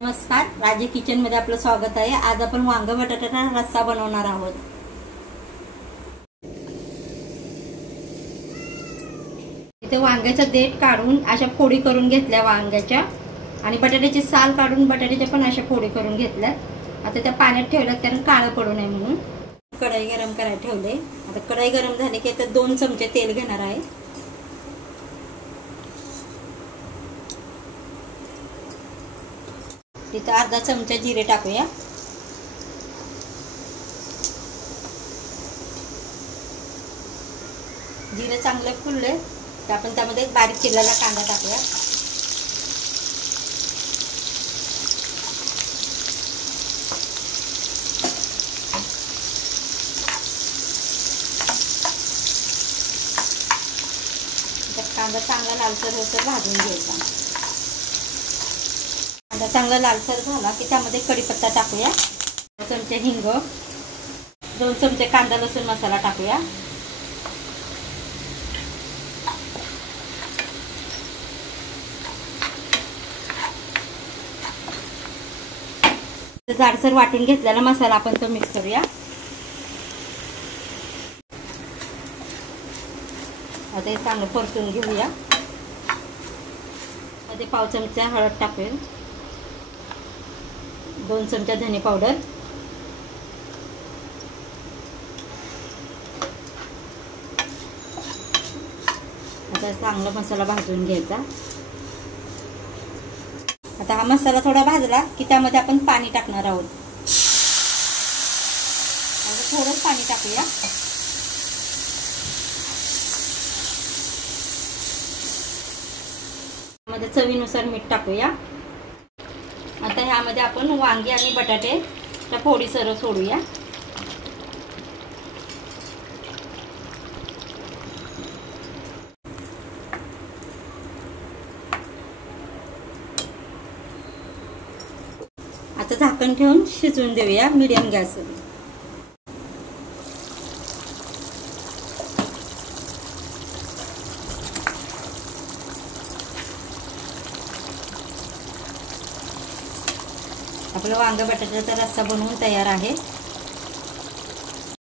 नमस्कार, राजे किचन मध्ये आपलं स्वागत आहे। आज आपण वांग बटाट्याचा रस्सा बनवणार आहोत। इथे वांग्याचा देठ काढून अशा फोडी करून घेतल्या वांग्याच्या आणि बटाट्याची साल काढून बटाट्याच्या पण अशा फोडी करून घेतल्या। आता त्या पाण्यात ठेवल्यात कारण काळं पडू नये म्हणून। कढई गरम करायला ठेवले। आता कढई गरम झाली की आता 2 चमचे तेल घेणार आहे। तिथे अर्धा चमचा जिरे टाकूया। जिरे चांगले फुलले तर आपण त्यामध्ये बारीक चिरलेला कांदा टाकूया। कांदा चांगला लालसर होतं भाजून घ्यायचा। कांदा चांगला लालसर झाला की त्यामध्ये कढीपत्ता टाकूया, 2 चमचे हिंग, 2 चमचे कांदा लसूण मसाला टाकूया। जाडसर वाटून घेतलेला मसाला आपण तो मिक्स करूया। आता हे चांगलं परतून घेऊया। मध्ये 1/2 चमचा हळद टाकूया, 2 चमचा धने पावडर, आता चांगला मसाला भाजून घ्यायचा। आता हा मसाला थोडा भाजला की त्यामध्ये आपण पाणी टाकणार आहोत। आता थोडं पाणी टाकूया। मध्ये चवीनुसार मीठ टाकूया। आता ह्यामध्ये आपण वांगी आणि बटाटे त्या फोडी सरळ सोडूया। आता झाकण ठेवून शिजवून देऊया मीडियम गॅसवर। आपला वांग बटाट्याचा रस्सा बनवून तयार आहे।